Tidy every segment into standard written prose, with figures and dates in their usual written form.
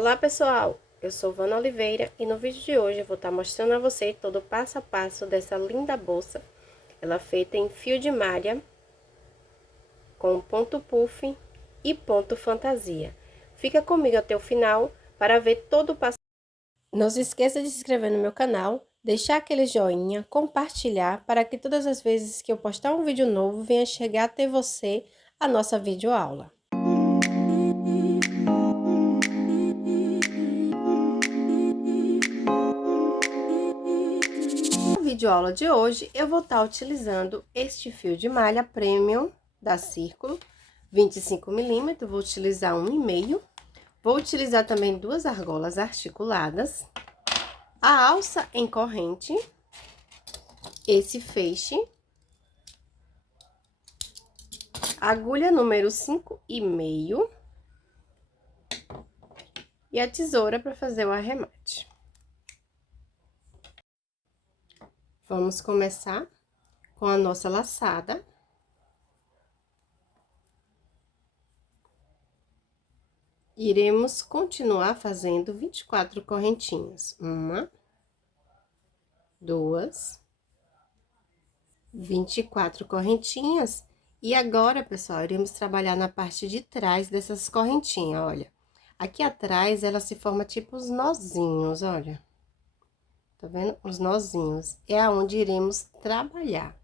Olá pessoal, eu sou Vana Oliveira e no vídeo de hoje eu vou estar mostrando a você todo o passo a passo dessa linda bolsa. Ela é feita em fio de malha, com ponto puff e ponto fantasia. Fica comigo até o final para ver todo o passo. Não se esqueça de se inscrever no meu canal, deixar aquele joinha, compartilhar para que todas as vezes que eu postar um vídeo novo venha chegar até você a nossa videoaula. No videoaula de hoje, eu vou estar utilizando este fio de malha premium da Círculo, 25 mm, vou utilizar 1,5. Vou utilizar também duas argolas articuladas, a alça em corrente, esse feixe, agulha número 5,5 e a tesoura para fazer o arremate. Vamos começar com a nossa laçada. Iremos continuar fazendo 24 correntinhas. 1, 2, 24 correntinhas. E agora, pessoal, iremos trabalhar na parte de trás dessas correntinhas, olha. Aqui atrás, ela se forma tipo os nozinhos, olha. Tá vendo? Os nozinhos. É aonde iremos trabalhar.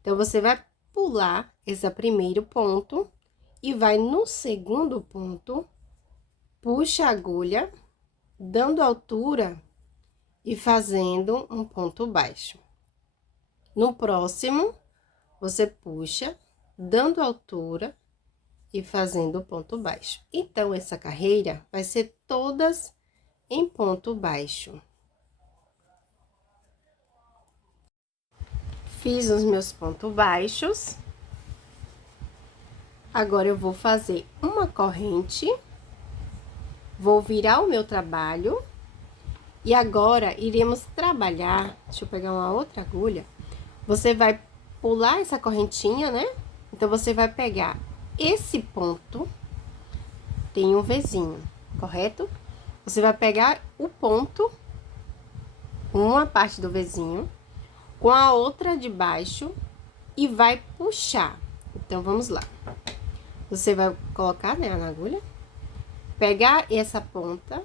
Então, você vai pular esse primeiro ponto e vai no segundo ponto, puxa a agulha, dando altura e fazendo um ponto baixo. No próximo, você puxa, dando altura e fazendo ponto baixo. Então, essa carreira vai ser todas em ponto baixo. Fiz os meus pontos baixos. Agora, eu vou fazer uma corrente, vou virar o meu trabalho. E agora, iremos trabalhar, deixa eu pegar uma outra agulha. Você vai pular essa correntinha, né? Então, você vai pegar esse ponto, tem um Vzinho, correto? Você vai pegar o ponto, uma parte do Vzinho, com a outra de baixo e vai puxar. Então, vamos lá. Você vai colocar, né, na agulha, pegar essa ponta,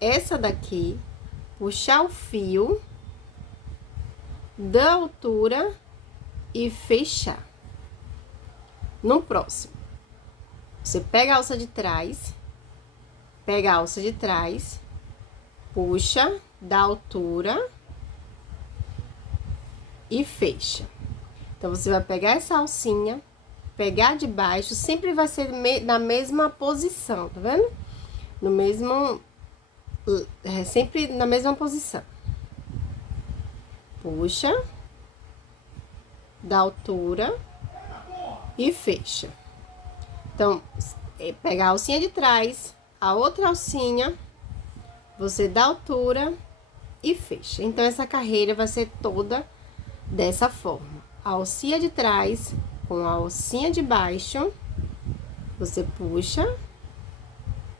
essa daqui, puxar o fio da altura e fechar. No próximo, você pega a alça de trás, puxa da altura e fecha. Então, você vai pegar essa alcinha, pegar de baixo, sempre vai ser na mesma posição, tá vendo? No mesmo, sempre na mesma posição. Puxa, da altura e fecha. Então, pega a alcinha de trás, a outra alcinha, você dá altura e fecha. Então, essa carreira vai ser toda dessa forma. A alcinha de trás com a alcinha de baixo, você puxa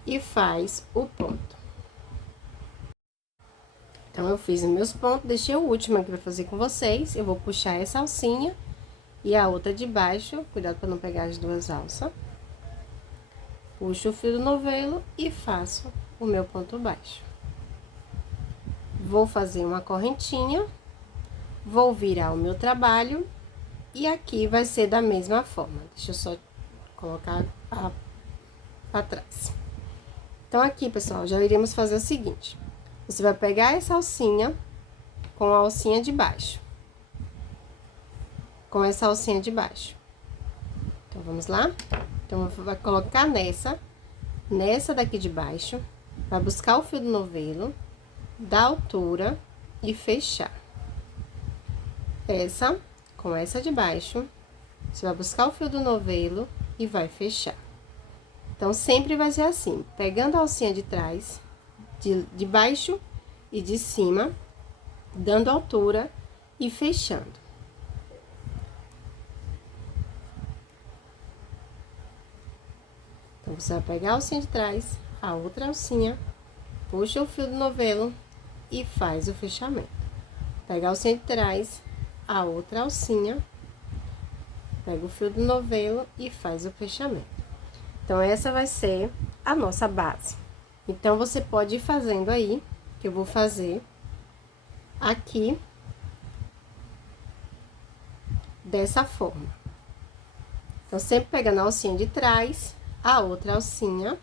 e faz o ponto. Então, eu fiz os meus pontos, deixei o último aqui pra fazer com vocês. Eu vou puxar essa alcinha e a outra de baixo, cuidado para não pegar as duas alças. Puxo o fio do novelo e faço o meu ponto baixo. Vou fazer uma correntinha, vou virar o meu trabalho e aqui vai ser da mesma forma. Deixa eu só colocar para trás. Então, aqui, pessoal, já iremos fazer o seguinte. Você vai pegar essa alcinha com a alcinha de baixo. Com essa alcinha de baixo. Então, vamos lá? Então, vai colocar nessa daqui de baixo, vai buscar o fio do novelo, dar altura e fechar. Essa, com essa de baixo, você vai buscar o fio do novelo e vai fechar. Então, sempre vai ser assim, pegando a alcinha de trás, de baixo e de cima, dando altura e fechando. Então, você vai pegar a alcinha de trás, a outra alcinha, puxa o fio do novelo e faz o fechamento. Pega a alcinha de trás, a outra alcinha, pega o fio do novelo e faz o fechamento. Então, essa vai ser a nossa base. Então, você pode ir fazendo aí, que eu vou fazer aqui dessa forma. Então, sempre pegando a alcinha de trás, a outra alcinha,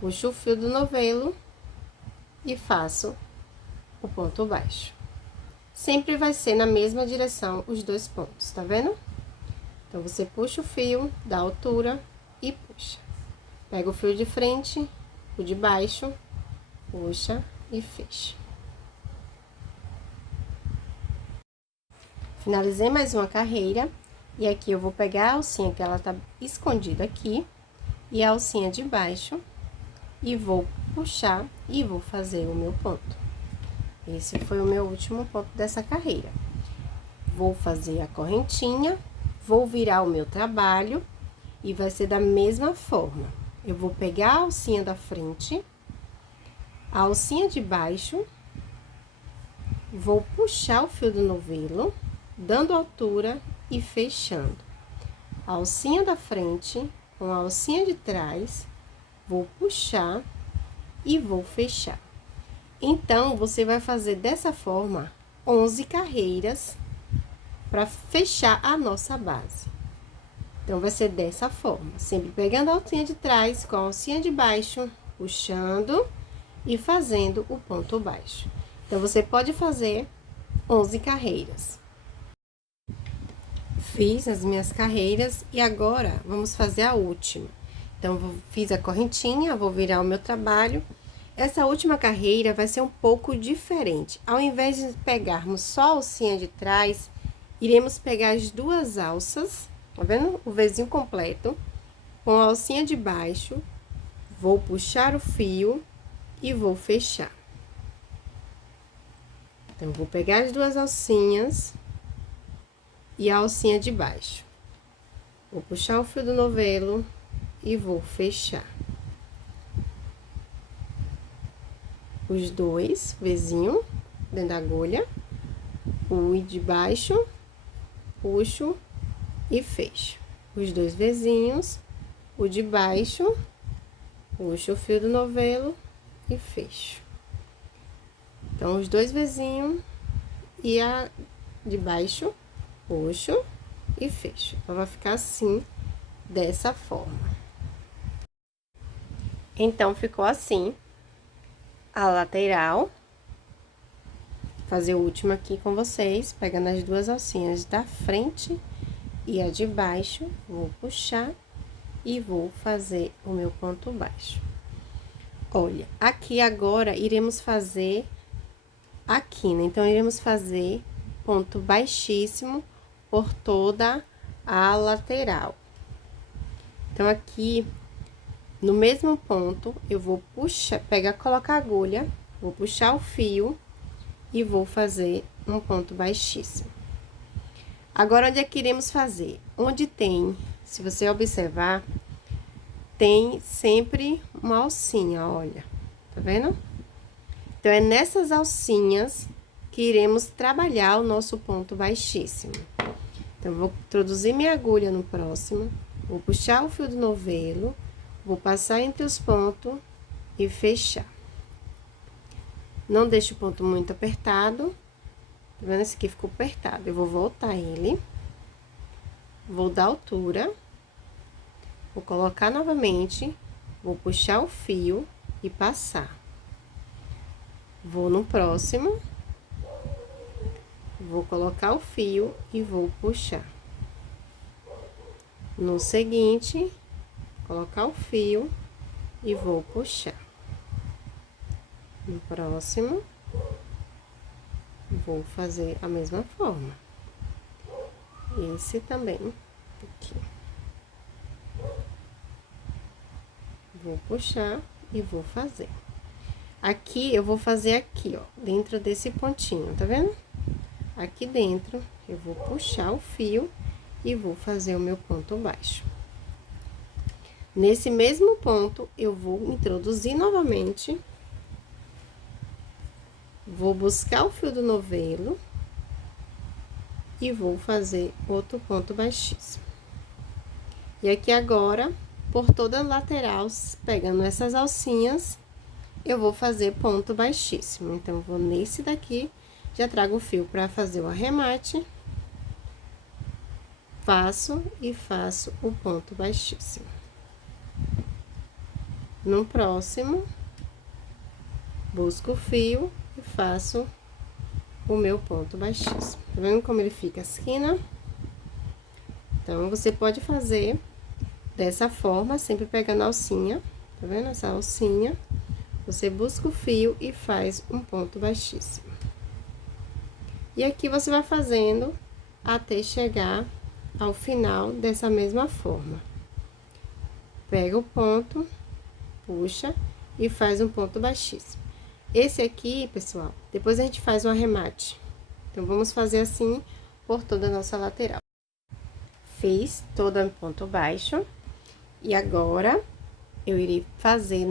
puxo o fio do novelo e faço o ponto baixo. Sempre vai ser na mesma direção os dois pontos, tá vendo? Então, você puxa o fio da altura e puxa. Pega o fio de frente, o de baixo, puxa e fecha. Finalizei mais uma carreira, e aqui eu vou pegar a alcinha que ela tá escondida aqui, e a alcinha de baixo, e vou puxar e vou fazer o meu ponto. Esse foi o meu último ponto dessa carreira. Vou fazer a correntinha, vou virar o meu trabalho, e vai ser da mesma forma. Eu vou pegar a alcinha da frente, a alcinha de baixo, vou puxar o fio do novelo, dando altura e fechando. A alcinha da frente com a alcinha de trás, vou puxar e vou fechar. Então, você vai fazer dessa forma 11 carreiras para fechar a nossa base. Então, vai ser dessa forma, sempre pegando a alcinha de trás com a alcinha de baixo, puxando e fazendo o ponto baixo. Então, você pode fazer 11 carreiras. Fiz as minhas carreiras e agora vamos fazer a última. Então, fiz a correntinha, vou virar o meu trabalho. Essa última carreira vai ser um pouco diferente. Ao invés de pegarmos só a alcinha de trás, iremos pegar as duas alças, tá vendo? O Vzinho completo, com a alcinha de baixo, vou puxar o fio e vou fechar. Então, vou pegar as duas alcinhas e a alcinha de baixo. Vou puxar o fio do novelo e vou fechar. Os dois Vzinho dentro da agulha, o de baixo, puxo e fecho. Os dois Vzinhos, o de baixo, puxo o fio do novelo e fecho. Então, os dois Vzinhos e a de baixo, puxo e fecho. Então, vai ficar assim, dessa forma. Então, ficou assim a lateral. Fazer o último aqui com vocês, pegando as duas alcinhas da frente e a de baixo, vou puxar e vou fazer o meu ponto baixo. Olha, aqui agora iremos fazer a quina, então, iremos fazer ponto baixíssimo por toda a lateral. Então, aqui, no mesmo ponto, eu vou puxar, colocar a agulha, vou puxar o fio e vou fazer um ponto baixíssimo. Agora, onde é que iremos fazer? Onde tem, se você observar, tem sempre uma alcinha, olha, tá vendo? Então, é nessas alcinhas que iremos trabalhar o nosso ponto baixíssimo. Então, vou introduzir minha agulha no próximo, vou puxar o fio do novelo, vou passar entre os pontos e fechar. Não deixe o ponto muito apertado, tá vendo? Esse aqui ficou apertado. Eu vou voltar ele, vou dar altura, vou colocar novamente, vou puxar o fio e passar. Vou no próximo, vou colocar o fio e vou puxar. No seguinte, colocar o fio e vou puxar. No próximo, vou fazer a mesma forma. Esse também, aqui. Vou puxar e vou fazer. Aqui, eu vou fazer aqui, ó, dentro desse pontinho, tá vendo? Aqui dentro, eu vou puxar o fio e vou fazer o meu ponto baixo. Nesse mesmo ponto, eu vou introduzir novamente. Vou buscar o fio do novelo. E vou fazer outro ponto baixíssimo. E aqui agora, por toda a lateral, pegando essas alcinhas, eu vou fazer ponto baixíssimo. Então, vou nesse daqui, já trago o fio para fazer o arremate. Faço e faço o ponto baixíssimo. No próximo, busco o fio e faço o meu ponto baixíssimo. Tá vendo como ele fica a esquina? Então, você pode fazer dessa forma, sempre pegando a alcinha, tá vendo? Essa alcinha, você busca o fio e faz um ponto baixíssimo. E aqui você vai fazendo até chegar ao final dessa mesma forma. Pega o ponto, puxa e faz um ponto baixíssimo. Esse aqui, pessoal, depois a gente faz o arremate. Então, vamos fazer assim por toda a nossa lateral. Fiz todo o ponto baixo. E agora, eu irei fazer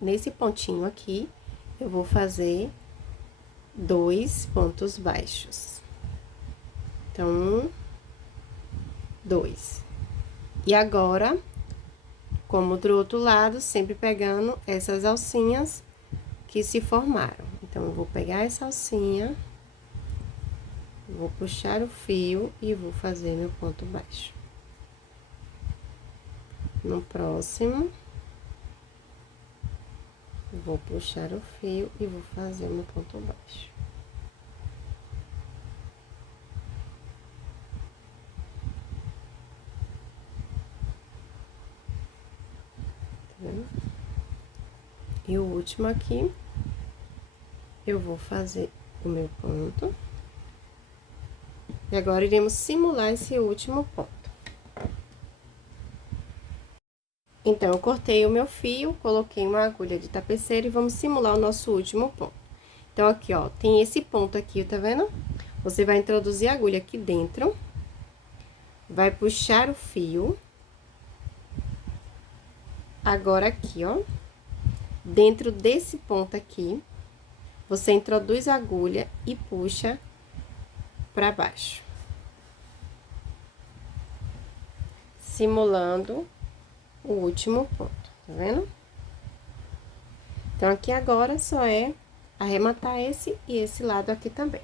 nesse pontinho aqui, eu vou fazer 2 pontos baixos. Então, 2. E agora, como do outro lado, sempre pegando essas alcinhas que se formaram. Então, eu vou pegar essa alcinha, vou puxar o fio e vou fazer meu ponto baixo. No próximo, vou puxar o fio e vou fazer meu ponto baixo. Tá vendo? E o último aqui, eu vou fazer o meu ponto. E agora, iremos simular esse último ponto. Então, eu cortei o meu fio, coloquei uma agulha de tapeceiro e vamos simular o nosso último ponto. Então, aqui, ó, tem esse ponto aqui, tá vendo? Você vai introduzir a agulha aqui dentro, vai puxar o fio. Agora, aqui, ó, dentro desse ponto aqui, você introduz a agulha e puxa pra baixo. Simulando o último ponto, tá vendo? Então, aqui agora só é arrematar esse e esse lado aqui também.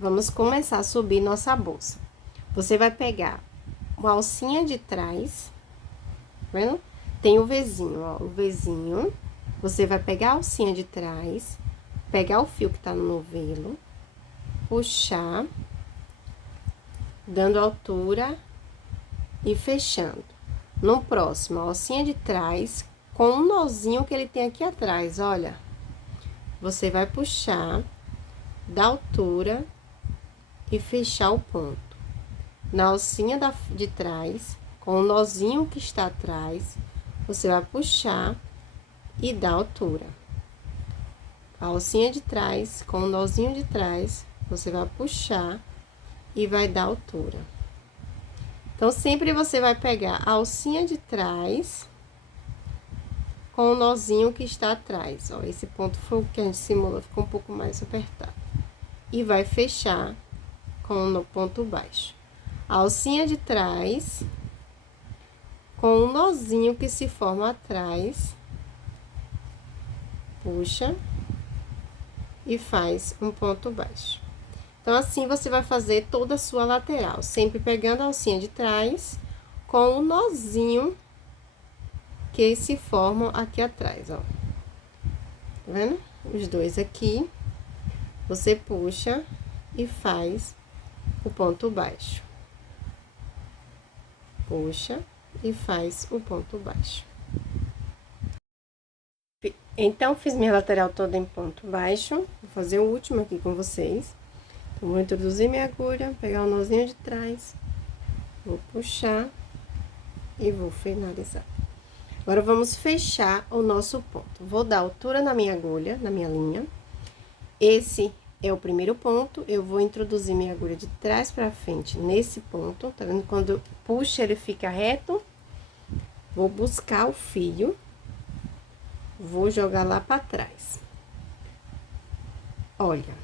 Vamos começar a subir nossa bolsa. Você vai pegar uma alcinha de trás, tá vendo? Tem o Vzinho, ó, o Vzinho. Você vai pegar a alcinha de trás, pegar o fio que tá no novelo, puxar, dando altura e fechando. No próximo, a alcinha de trás, com um nozinho que ele tem aqui atrás, olha. Você vai puxar, dar altura e fechar o ponto. Na alcinha de trás, com o nozinho que está atrás, você vai puxar e dar altura. A alcinha de trás, com o nozinho de trás, você vai puxar e vai dar altura. Então, sempre você vai pegar a alcinha de trás com o nozinho que está atrás, ó. Esse ponto foi o que a gente simulou, ficou um pouco mais apertado. E vai fechar com o ponto baixo. A alcinha de trás com o nozinho que se forma atrás, puxa e faz um ponto baixo. Então, assim, você vai fazer toda a sua lateral, sempre pegando a alcinha de trás com o nozinho que se formam aqui atrás, ó. Tá vendo? Os dois aqui, você puxa e faz o ponto baixo. Puxa e faz o ponto baixo. Então, fiz minha lateral toda em ponto baixo. Vou fazer o último aqui com vocês. Então, vou introduzir minha agulha, pegar o nozinho de trás, vou puxar e vou finalizar. Agora, vamos fechar o nosso ponto. Vou dar altura na minha agulha, na minha linha. Esse é o primeiro ponto. Eu vou introduzir minha agulha de trás pra frente nesse ponto. Tá vendo? Quando eu puxo, ele fica reto. Vou buscar o fio. Vou jogar lá pra trás. Olha,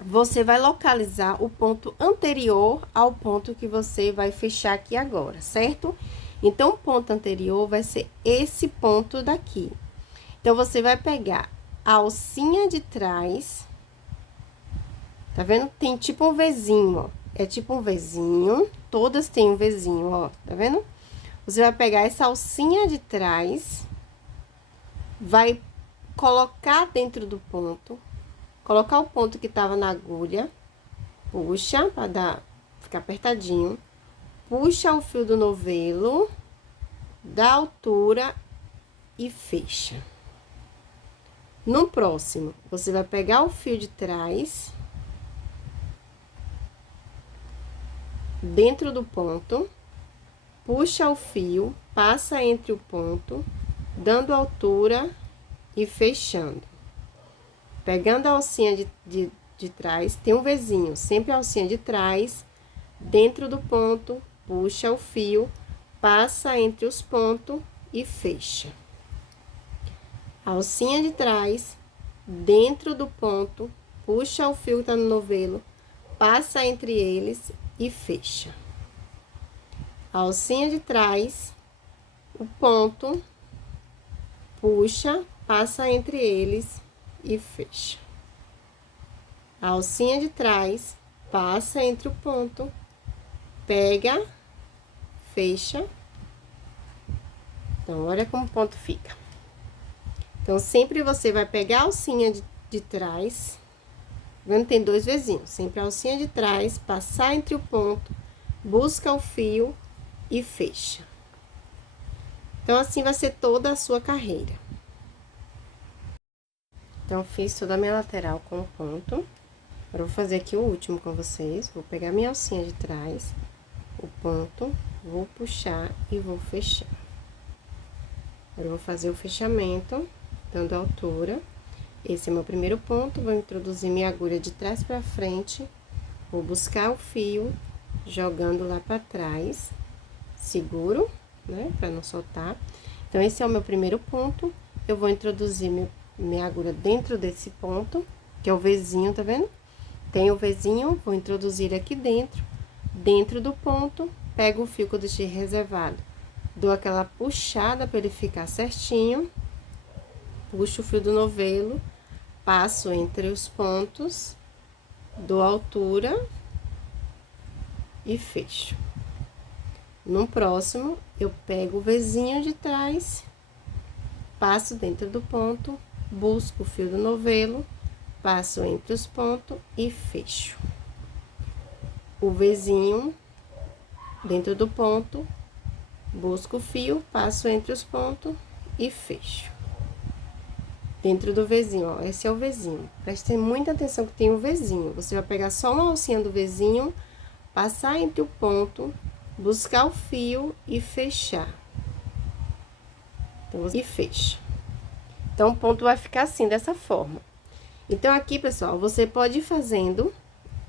você vai localizar o ponto anterior ao ponto que você vai fechar aqui agora, certo? Então, o ponto anterior vai ser esse ponto daqui. Então, você vai pegar a alcinha de trás. Tá vendo? Tem tipo um Vzinho, ó. É tipo um Vzinho. Todas têm um Vzinho, ó. Tá vendo? Você vai pegar essa alcinha de trás. Vai colocar dentro do ponto. Colocar o ponto que tava na agulha. Puxa, pra ficar apertadinho. Puxa o fio do novelo, dá altura e fecha. No próximo, você vai pegar o fio de trás, dentro do ponto, puxa o fio, passa entre o ponto, dando altura e fechando. Pegando a alcinha de trás, tem um Vzinho, sempre a alcinha de trás, dentro do ponto, puxa o fio, passa entre os pontos e fecha. A alcinha de trás, dentro do ponto, puxa o fio que tá no novelo, passa entre eles e fecha. A alcinha de trás, o ponto, puxa, passa entre eles e fecha. A alcinha de trás, passa entre o ponto, pega, fecha. Então, olha como o ponto fica. Então, sempre você vai pegar a alcinha de trás, vendo? Tem dois Vzinhos. Sempre a alcinha de trás, passar entre o ponto, busca o fio e fecha. Então, assim vai ser toda a sua carreira. Então, fiz toda a minha lateral com o ponto. Agora, eu vou fazer aqui o último com vocês. Vou pegar minha alcinha de trás, o ponto, vou puxar e vou fechar. Agora, eu vou fazer o fechamento, dando altura. Esse é meu primeiro ponto, vou introduzir minha agulha de trás pra frente, vou buscar o fio, jogando lá pra trás, seguro, né, pra não soltar. Então, esse é o meu primeiro ponto, eu vou introduzir minha agulha dentro desse ponto, que é o Vzinho, tá vendo? Tem o Vzinho, vou introduzir aqui dentro do ponto, pego o fio que eu deixei reservado, dou aquela puxada para ele ficar certinho, puxo o fio do novelo, passo entre os pontos, dou altura e fecho. No próximo, eu pego o Vzinho de trás, passo dentro do ponto, busco o fio do novelo, passo entre os pontos e fecho. O Vzinho dentro do ponto, busco o fio, passo entre os pontos e fecho. Dentro do Vzinho, ó, esse é o Vzinho. Preste muita atenção que tem o Vzinho. Você vai pegar só uma alcinha do Vzinho, passar entre o ponto, buscar o fio e fechar. Então, e fecha. Então, o ponto vai ficar assim, dessa forma. Então, aqui, pessoal, você pode ir fazendo.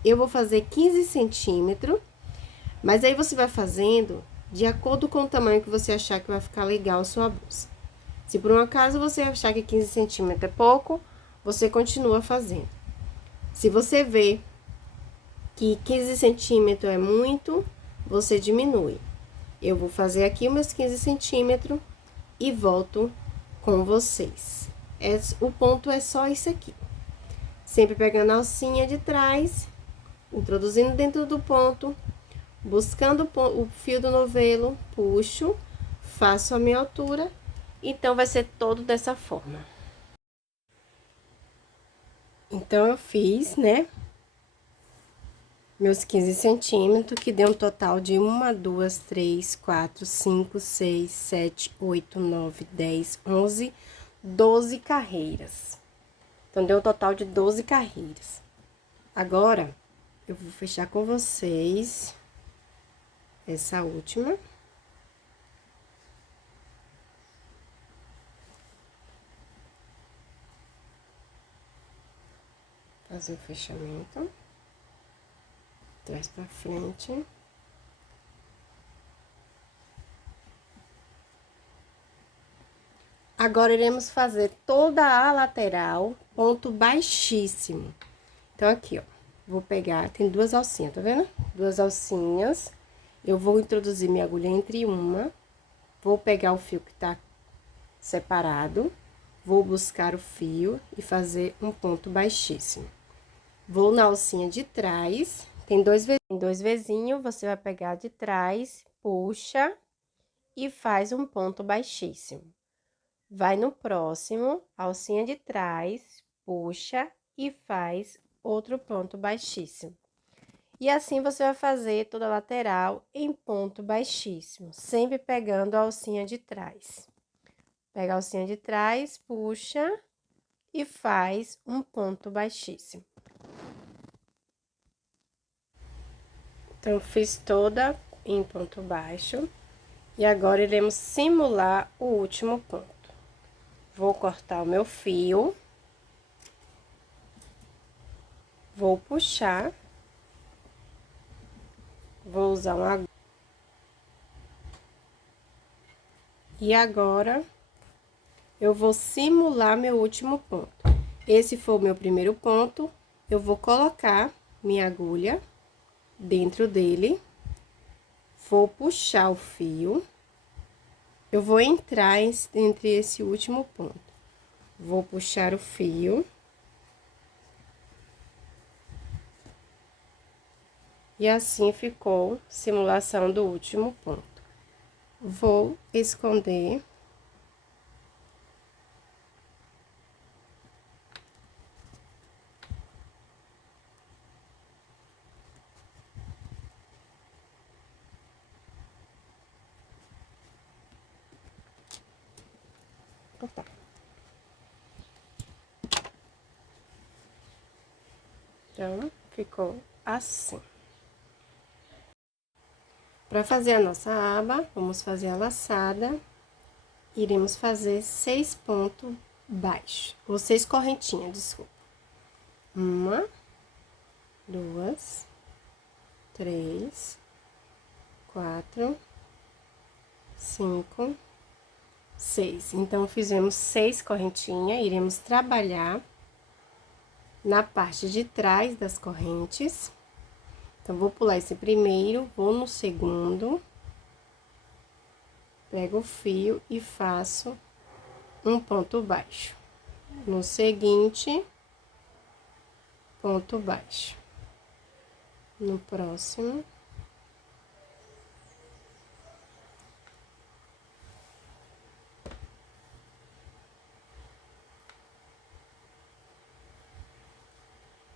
Eu vou fazer 15 centímetros, mas aí você vai fazendo de acordo com o tamanho que você achar que vai ficar legal a sua blusa. Se por um acaso você achar que 15 centímetros é pouco, você continua fazendo. Se você vê que 15 centímetros é muito, você diminui. Eu vou fazer aqui meus 15 centímetros e volto com vocês. O ponto é só isso aqui. Sempre pegando a alcinha de trás, introduzindo dentro do ponto, buscando o fio do novelo, puxo, faço a minha altura Então, vai ser todo dessa forma. Então, eu fiz, né? Meus 15 centímetros, que deu um total de 1, 2, 3, 4, 5, 6, 7, 8, 9, 10, 11, 12 carreiras. Então, deu um total de 12 carreiras. Agora, eu vou fechar com vocês essa última. Fazer o fechamento. Trás pra frente. Agora, iremos fazer toda a lateral, ponto baixíssimo. Então, aqui, ó, vou pegar, tem duas alcinhas, tá vendo? Duas alcinhas. Eu vou introduzir minha agulha entre uma, vou pegar o fio que tá separado, vou buscar o fio e fazer um ponto baixíssimo. Vou na alcinha de trás, tem dois vezinhos, você vai pegar de trás, puxa e faz um ponto baixíssimo. Vai no próximo, alcinha de trás, puxa e faz outro ponto baixíssimo. E assim, você vai fazer toda a lateral em ponto baixíssimo, sempre pegando a alcinha de trás. Pega a alcinha de trás, puxa e faz um ponto baixíssimo. Então, fiz toda em ponto baixo. E agora, iremos simular o último ponto. Vou cortar o meu fio. Vou puxar. Vou usar uma agulha. E agora, eu vou simular meu último ponto. Esse foi o meu primeiro ponto. Eu vou colocar minha agulha dentro dele. Vou puxar o fio. Eu vou entrar entre esse último ponto. Vou puxar o fio. E assim ficou simulação do último ponto. Vou esconder. Opa. Então, ficou assim. Para fazer a nossa aba, vamos fazer a laçada. Iremos fazer 6 pontos baixos, ou 6 correntinhas, desculpa. 1, 2, 3, 4, 5, 6. Então, fizemos 6 correntinhas, iremos trabalhar na parte de trás das correntes. Então, vou pular esse primeiro, vou no segundo, pego o fio e faço um ponto baixo. No seguinte, ponto baixo. No próximo.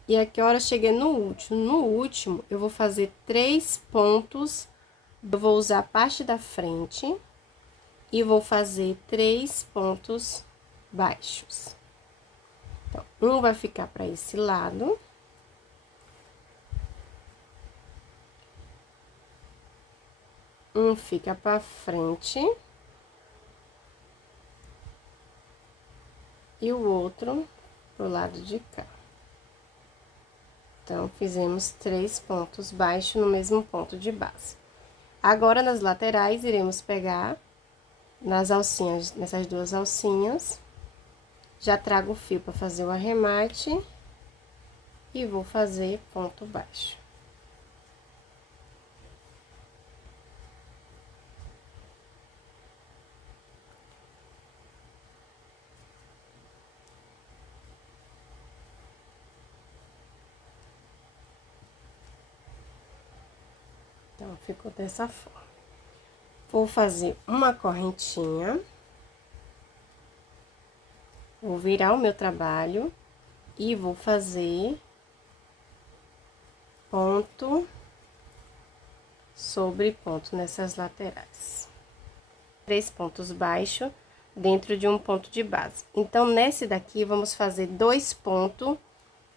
E aqui, a hora cheguei no último. No último, eu vou fazer 3 pontos. Eu vou usar a parte da frente e vou fazer 3 pontos baixos. Então, um vai ficar para esse lado. Um fica para frente. E o outro pro lado de cá. Então, fizemos 3 pontos baixos no mesmo ponto de base. Agora, nas laterais, iremos pegar nas alcinhas, nessas duas alcinhas. Já trago o fio para fazer o arremate. E vou fazer ponto baixo. Então, ficou dessa forma. Vou fazer uma correntinha. Vou virar o meu trabalho e vou fazer ponto sobre ponto nessas laterais. 3 pontos baixos dentro de um ponto de base. Então, nesse daqui, vamos fazer 2 pontos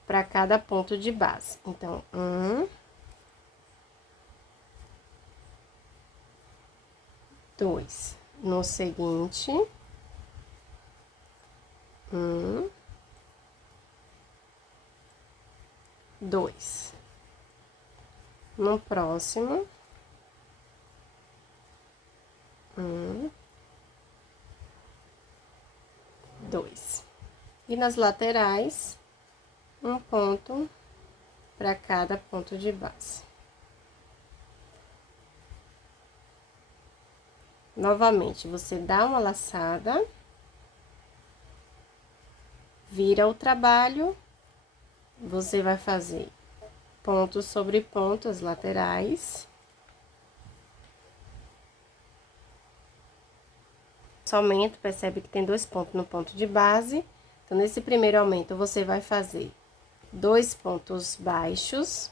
para cada ponto de base. Então, 1, 2. No seguinte, 1, 2. No próximo, 1, 2. E nas laterais, um ponto para cada ponto de base. Novamente, você dá uma laçada, vira o trabalho, você vai fazer ponto sobre ponto, as laterais. Aumento, percebe que tem 2 pontos no ponto de base. Então, nesse primeiro aumento, você vai fazer 2 pontos baixos.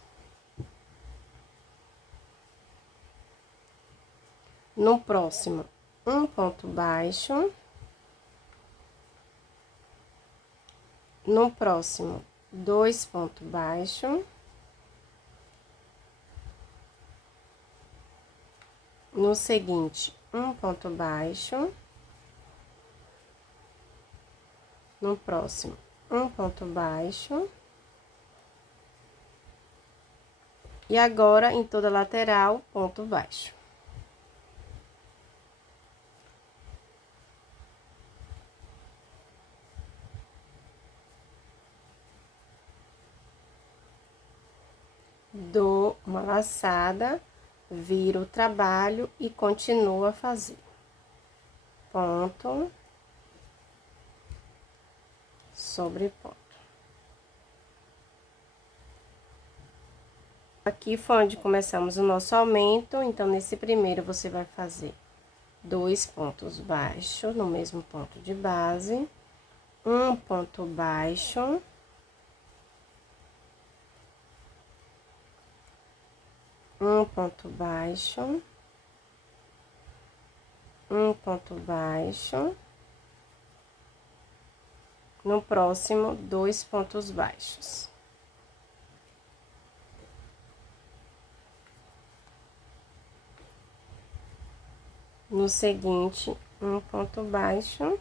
No próximo, um ponto baixo. No próximo, 2 pontos baixos. No seguinte, um ponto baixo. No próximo, um ponto baixo. E agora, em toda lateral, ponto baixo. Dou uma laçada, viro o trabalho e continuo a fazer. Ponto sobre ponto. Aqui foi onde começamos o nosso aumento, então, nesse primeiro, você vai fazer 2 pontos baixos no mesmo ponto de base, um ponto baixo, um ponto baixo, um ponto baixo. No próximo, 2 pontos baixos. No seguinte, um ponto baixo,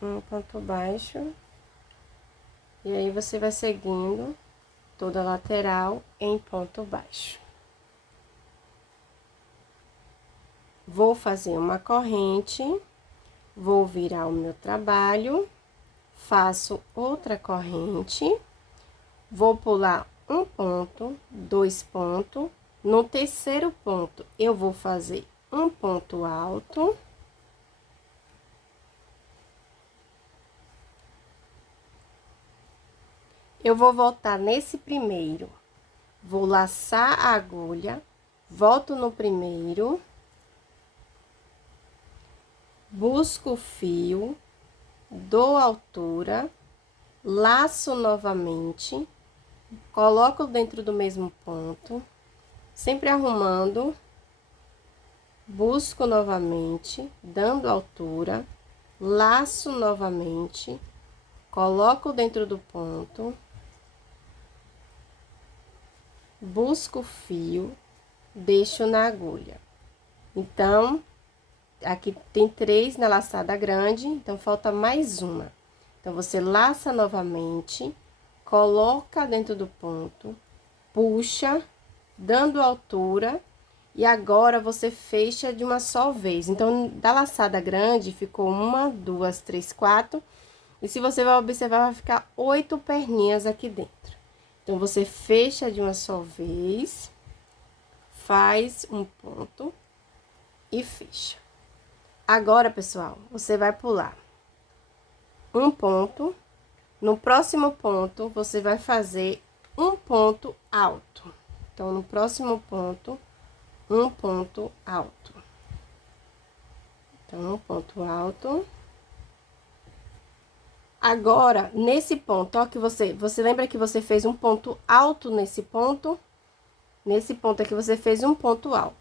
um ponto baixo, e aí você vai seguindo toda a lateral em ponto baixo. Vou fazer uma corrente, vou virar o meu trabalho, faço outra corrente, vou pular um ponto, 2 pontos. No terceiro ponto, eu vou fazer um ponto alto. Eu vou voltar nesse primeiro, vou laçar a agulha, volto no primeiro, busco o fio, dou altura, laço novamente, coloco dentro do mesmo ponto, sempre arrumando, busco novamente, dando altura, laço novamente, coloco dentro do ponto, busco o fio, deixo na agulha. Então, aqui tem 3 na laçada grande, então falta mais uma. Então, você laça novamente, coloca dentro do ponto, puxa, dando altura, e agora você fecha de uma só vez. Então, da laçada grande, ficou 1, 2, 3, 4. E se você vai observar, vai ficar 8 perninhas aqui dentro. Então, você fecha de uma só vez, faz um ponto e fecha. Agora, pessoal, você vai pular um ponto. No próximo ponto, você vai fazer um ponto alto. Então, no próximo ponto, um ponto alto. Então, um ponto alto. Agora, nesse ponto, ó, que você lembra que você fez um ponto alto nesse ponto? Nesse ponto aqui, você fez um ponto alto.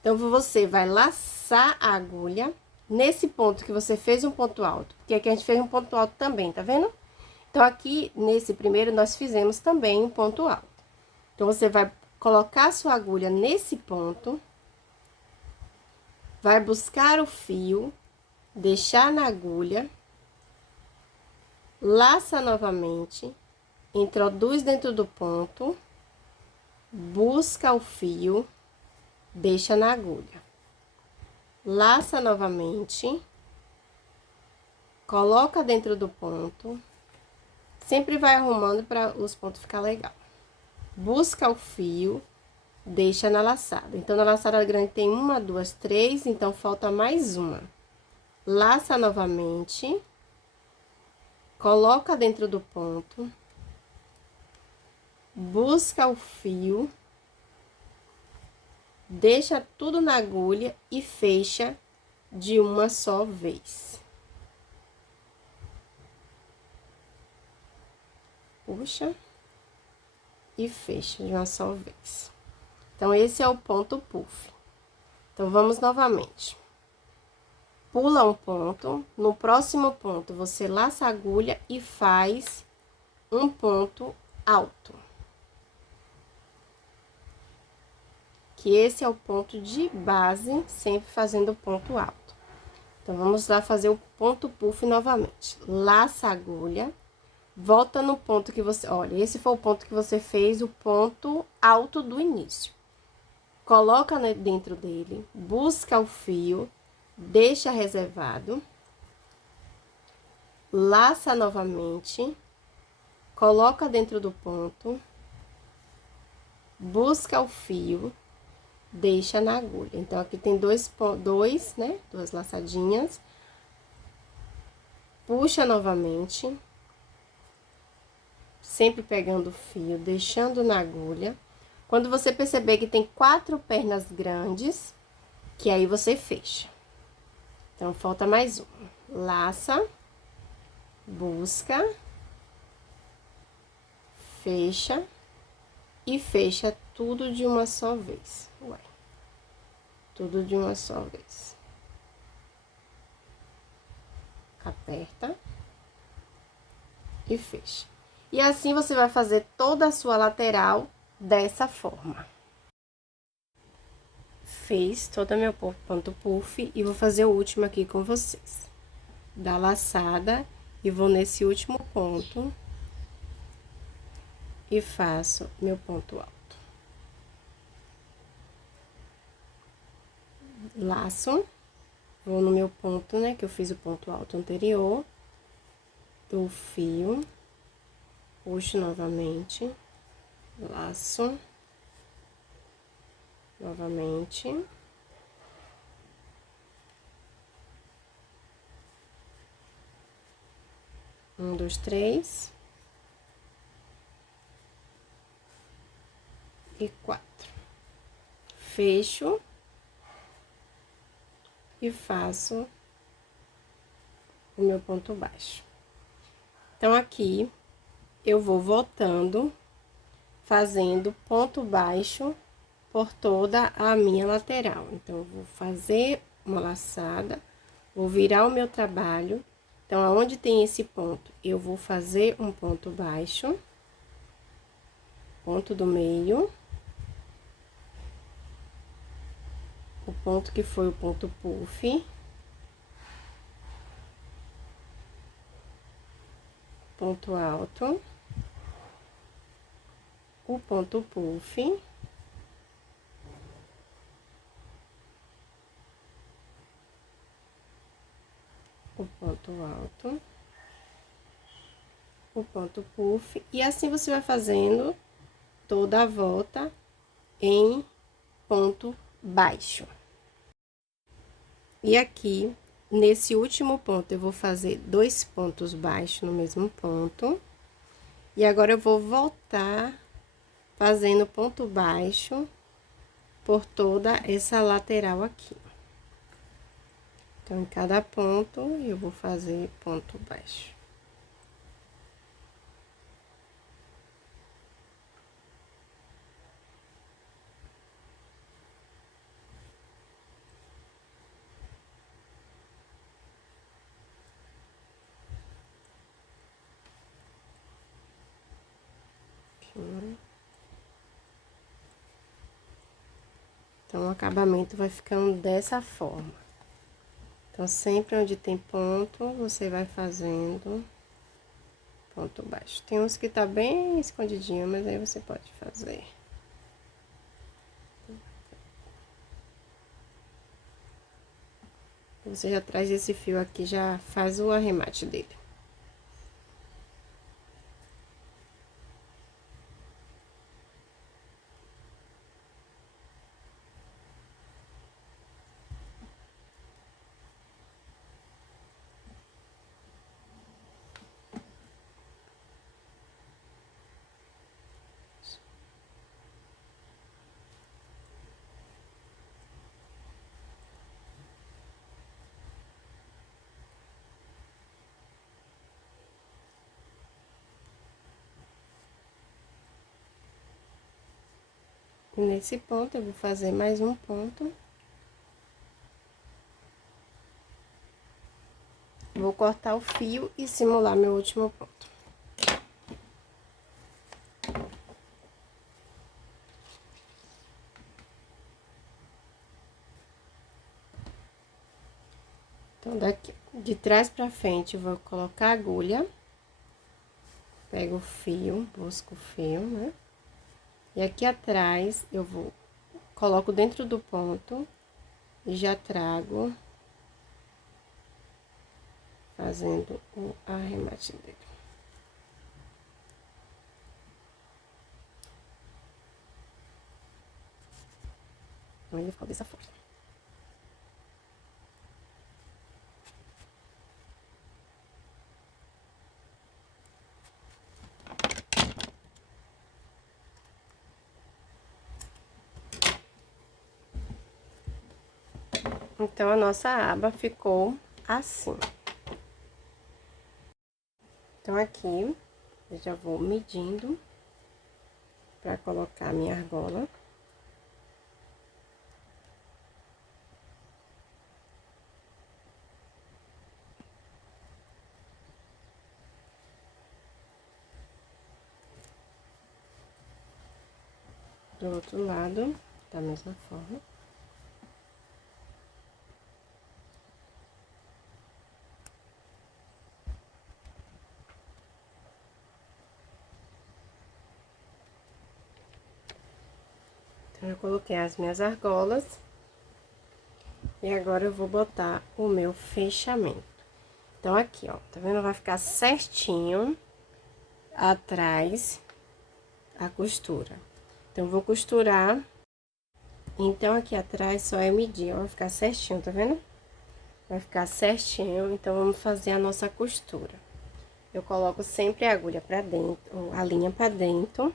Então, você vai laçar a agulha nesse ponto que você fez um ponto alto. Porque aqui a gente fez um ponto alto também, tá vendo? Então, aqui, nesse primeiro, nós fizemos também um ponto alto. Então, você vai colocar a sua agulha nesse ponto. Vai buscar o fio, deixar na agulha. Laça novamente. Introduz dentro do ponto. Busca o fio. Deixa na agulha. Laça novamente. Coloca dentro do ponto. Sempre vai arrumando para os pontos ficar legal. Busca o fio, deixa na laçada. Então, na laçada grande tem 1, 2, 3, então falta mais uma. Laça novamente. Coloca dentro do ponto. Busca o fio. Deixa tudo na agulha e fecha de uma só vez. Puxa e fecha de uma só vez. Então, esse é o ponto puff. Então, vamos novamente. Pula um ponto, no próximo ponto, você laça a agulha e faz um ponto alto. Que esse é o ponto de base, sempre fazendo ponto alto. Então, vamos lá fazer o ponto puff novamente. Laça a agulha. Volta no ponto que você... Olha, esse foi o ponto que você fez o ponto alto do início. Coloca dentro dele, busca o fio, deixa reservado. Laça novamente. Coloca dentro do ponto. Busca o fio, deixa na agulha. Então, aqui tem duas laçadinhas. Puxa novamente. Sempre pegando o fio, deixando na agulha. Quando você perceber que tem 4 pernas grandes, que aí você fecha. Então, falta mais uma. Laça, busca, fecha e fecha tudo de uma só vez. Ué, tudo de uma só vez. Aperta e fecha. E assim você vai fazer toda a sua lateral dessa forma. Fiz todo o meu ponto puff e vou fazer o último aqui com vocês. Dá laçada e vou nesse último ponto e faço meu ponto alto. Laço, vou no meu ponto, né, que eu fiz o ponto alto anterior, do fio. Puxo novamente, laço, novamente. Um, dois, três. E 4. Fecho. E faço o meu ponto baixo. Então, aqui, eu vou voltando, fazendo ponto baixo por toda a minha lateral. Então, eu vou fazer uma laçada, vou virar o meu trabalho. Então, aonde tem esse ponto, eu vou fazer um ponto baixo, ponto do meio, o ponto que foi o ponto puff, ponto alto, o ponto puff, o ponto alto, o ponto puff, e assim você vai fazendo toda a volta em ponto baixo. E aqui, nesse último ponto, eu vou fazer 2 pontos baixos no mesmo ponto. E agora, eu vou voltar fazendo ponto baixo por toda essa lateral aqui. Então, em cada ponto, eu vou fazer ponto baixo. baixinho. Então, o acabamento vai ficando dessa forma. Então, sempre onde tem ponto, você vai fazendo ponto baixo. Tem uns que tá bem escondidinho, mas aí você pode fazer. Você já traz esse fio aqui, já faz o arremate dele. E nesse ponto, eu vou fazer mais um ponto. Vou cortar o fio e simular meu último ponto. Então, daqui, de trás pra frente, eu vou colocar a agulha. Pego o fio, busco o fio, né? E aqui atrás, coloco dentro do ponto e já trago fazendo o arremate dele. Então, ele fica dessa forma. Então, a nossa aba ficou assim. Então, aqui, eu já vou medindo pra colocar a minha argola. Do outro lado, da mesma forma. Então, eu coloquei as minhas argolas. E agora, eu vou botar o meu fechamento. Então, aqui, ó, tá vendo? Vai ficar certinho atrás a costura. Então, vou costurar. Então, aqui atrás só é medir, ó, vai ficar certinho, tá vendo? Vai ficar certinho, então, vamos fazer a nossa costura. Eu coloco sempre a agulha pra dentro, a linha pra dentro.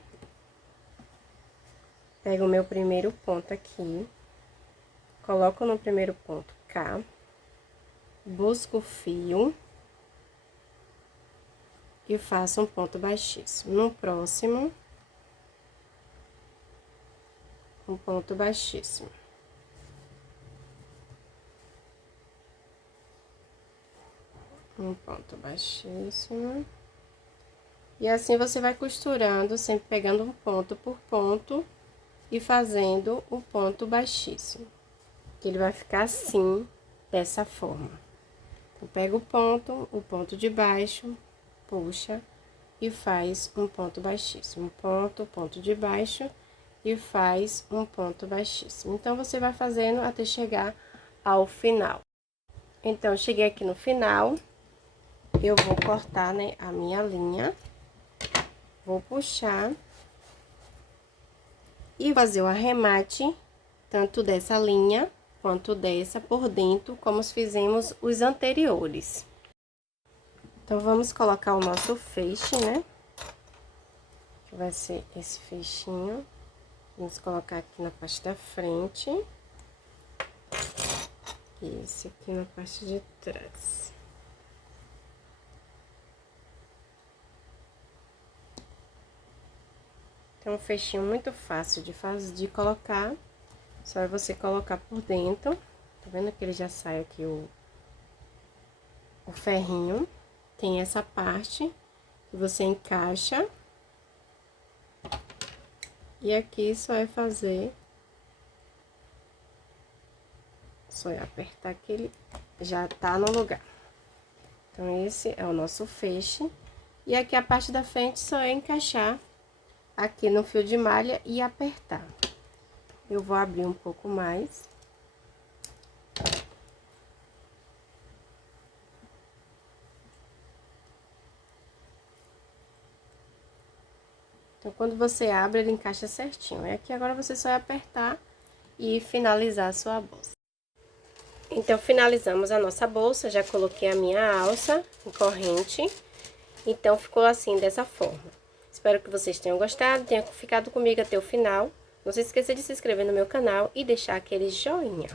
Pego o meu primeiro ponto aqui. Coloco no primeiro ponto cá. Busco o fio. E faço um ponto baixíssimo. No próximo, um ponto baixíssimo. Um ponto baixíssimo. E assim você vai costurando, sempre pegando um ponto por ponto e fazendo o ponto baixíssimo. Que ele vai ficar assim, dessa forma. Eu pego o ponto de baixo, puxa e faz um ponto baixíssimo. Ponto de baixo e faz um ponto baixíssimo. Então, você vai fazendo até chegar ao final. Então, cheguei aqui no final, eu vou cortar, né, a minha linha. Vou puxar e fazer o arremate, tanto dessa linha quanto dessa por dentro, como fizemos os anteriores. Então, vamos colocar o nosso feixe, né? Que vai ser esse feixinho. Vamos colocar aqui na parte da frente. E esse aqui na parte de trás. É um fechinho muito fácil de colocar, só é você colocar por dentro, tá vendo que ele já sai aqui o ferrinho, tem essa parte que você encaixa E aqui só é fazer... Só é apertar que ele já tá no lugar. Então, esse é o nosso feixe. E aqui a parte da frente só é encaixar aqui no fio de malha e apertar. Eu vou abrir um pouco mais. Então, quando você abre, ele encaixa certinho. E aqui agora você só vai apertar e finalizar a sua bolsa. Então, finalizamos a nossa bolsa, já coloquei a minha alça em corrente. Então, ficou assim, dessa forma. Espero que vocês tenham gostado, tenham ficado comigo até o final. Não se esqueça de se inscrever no meu canal e deixar aquele joinha.